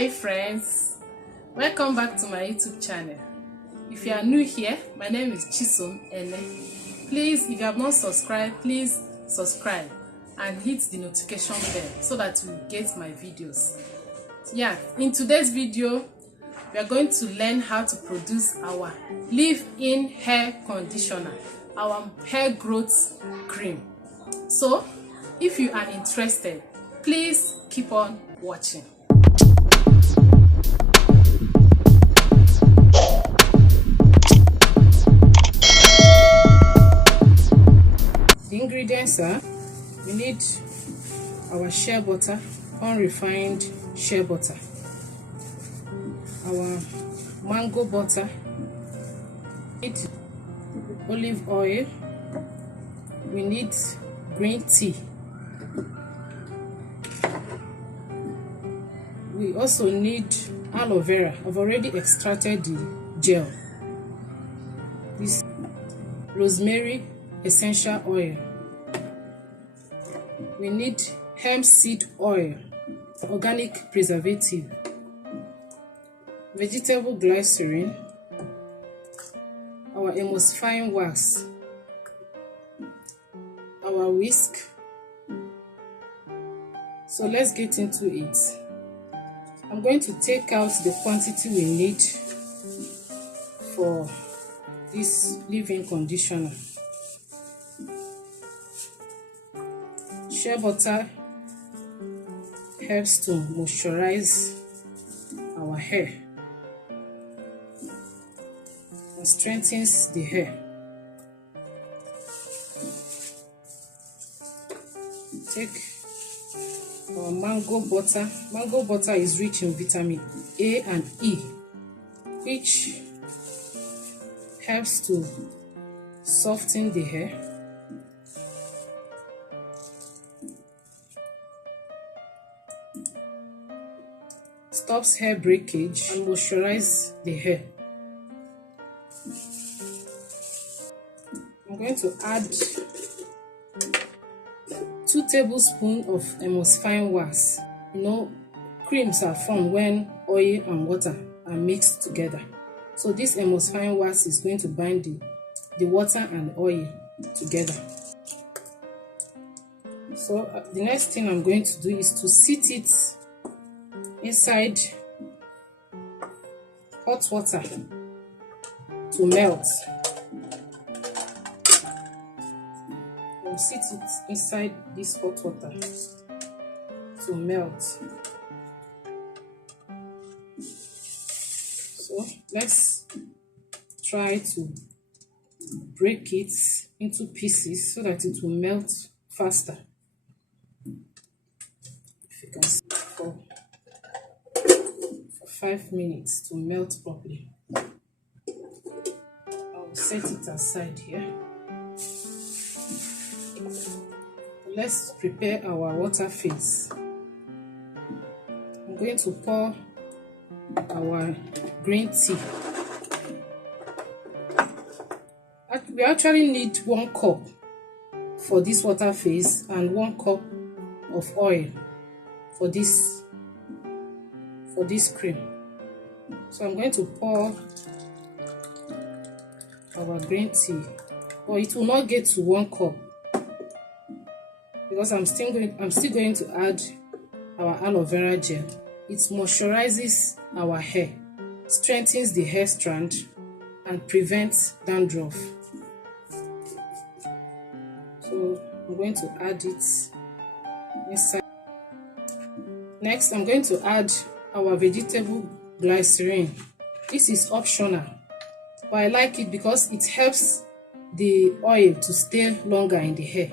Hi friends, welcome back to my YouTube channel. If you are new here, my name is Chisom Ene. Please, if you have not subscribed, please subscribe and hit the notification bell so that you get my videos. Yeah, in today's video we are going to learn how to produce our leave-in hair conditioner, our hair growth cream. So if you are interested, please keep on watching. The ingredients are: we need our shea butter, unrefined shea butter, our mango butter, we need olive oil, we need green tea, we also need aloe vera. I've already extracted the gel. This rosemary essential oil, we need hemp seed oil, organic preservative, vegetable glycerin, our emulsifying wax, our whisk. So let's get into it. I'm going to take out the quantity we need for this leave-in conditioner. Shea butter helps to moisturize our hair and strengthens the hair. Take our mango butter. Mango butter is rich in vitamin A and E, which helps to soften the hair. Stops hair breakage and moisturize the hair. I'm going to add 2 tablespoons of emulsifying wax. You know, creams are formed when oil and water are mixed together. So this emulsifying wax is going to bind the water and oil together. So the next thing I'm going to do is to sit it inside hot water to melt. I'll sit it inside this hot water to melt. So let's try to break it into pieces so that it will melt faster. If you can see, for 5 minutes to melt properly. I'll set it aside here. Let's prepare our water phase. I'm going to pour our green tea. We actually need 1 cup for this water phase and 1 cup of oil for this cream. So I'm going to pour our green tea, but it will not get to 1 cup because I'm still going to add our aloe vera gel. It moisturizes our hair, strengthens the hair strand, and prevents dandruff. So I'm going to add it inside. Next, I'm going to add our vegetable glycerin. This is optional, but I like it because it helps the oil to stay longer in the hair.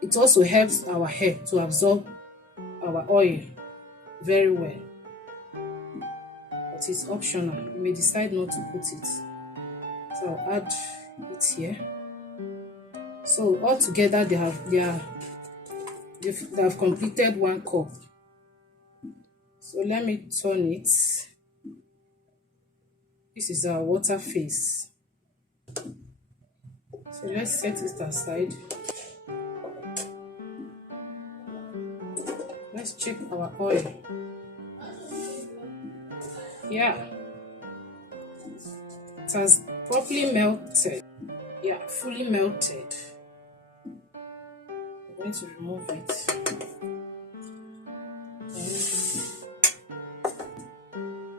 It also helps our hair to absorb our oil very well, but it's optional. You may decide not to put it. So I'll add it here. So altogether they have completed 1 cup. So let me turn it. This is our water phase. So let's set it aside. Let's check our oil. Yeah, it has properly melted. Yeah, fully melted. I'm going to remove it.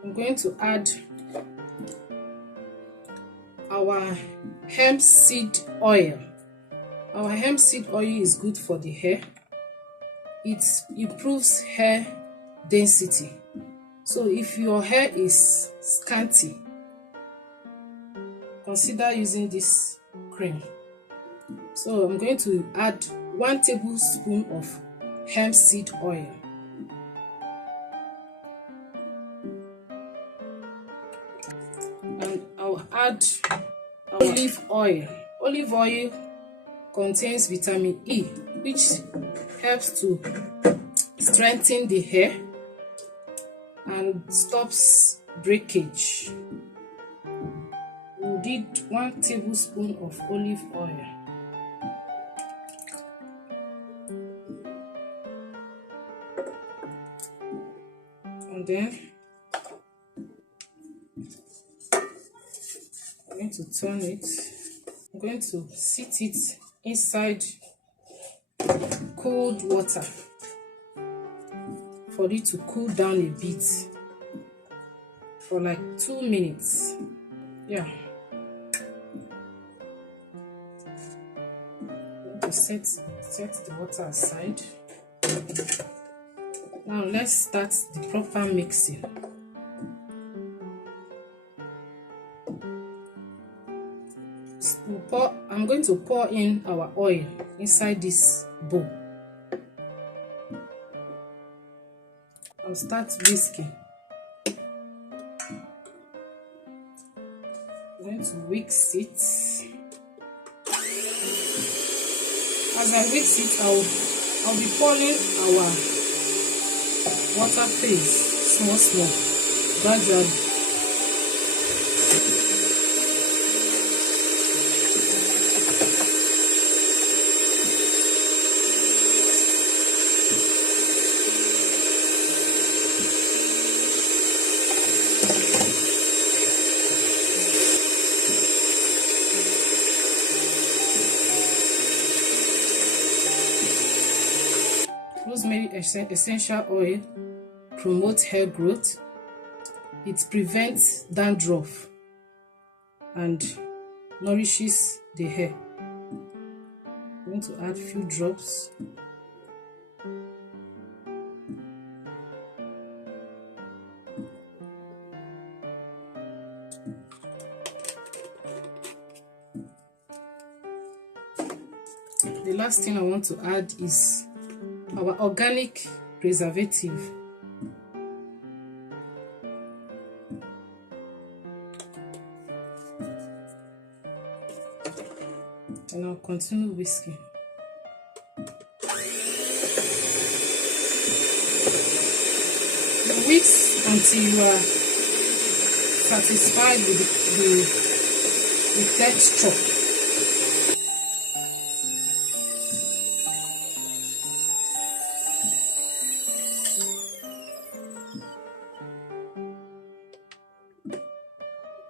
I'm going to add our hemp seed oil. Our hemp seed oil is good for the hair. It improves hair density. So if your hair is scanty, consider using this cream. So I'm going to add 1 tablespoon of hemp seed oil. And I'll add olive oil. Olive oil contains vitamin E, which helps to strengthen the hair and stops breakage. We'll need 1 tablespoon of olive oil. And then I'm going to turn it. I'm going to sit it inside cold water for it to cool down a bit for like 2 minutes. Yeah. I'm going to set the water aside. Now let's start the proper mixing. I'm going to pour in our oil inside this bowl. I'll start whisking. I'm going to whisk it. As I whisk it, I'll be pouring our water paste small, gradually. Rosemary essential oil promotes hair growth. It prevents dandruff and nourishes the hair. I'm going to add a few drops. The last thing I want to add is our organic preservative. And I'll continue whisking. You whisk until you are satisfied with the texture.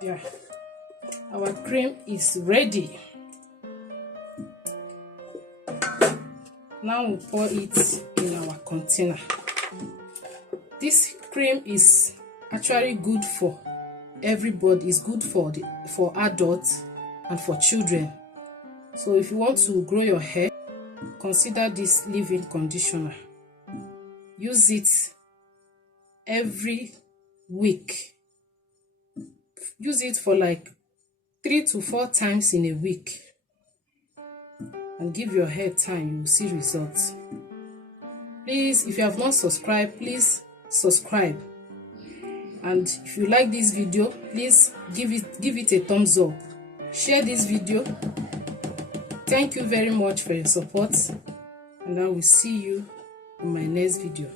Yeah, our cream is ready. Now we'll pour it in our container. This cream is actually good for everybody. It's good for adults and for children. So if you want to grow your hair, consider this leave-in conditioner. Use it every week. Use it for like 3 to 4 times in a week. And give your hair time, you will see results. Please, if you have not subscribed, please subscribe. And if you like this video, please give it a thumbs up. Share this video. Thank you very much for your support, and I will see you in my next video.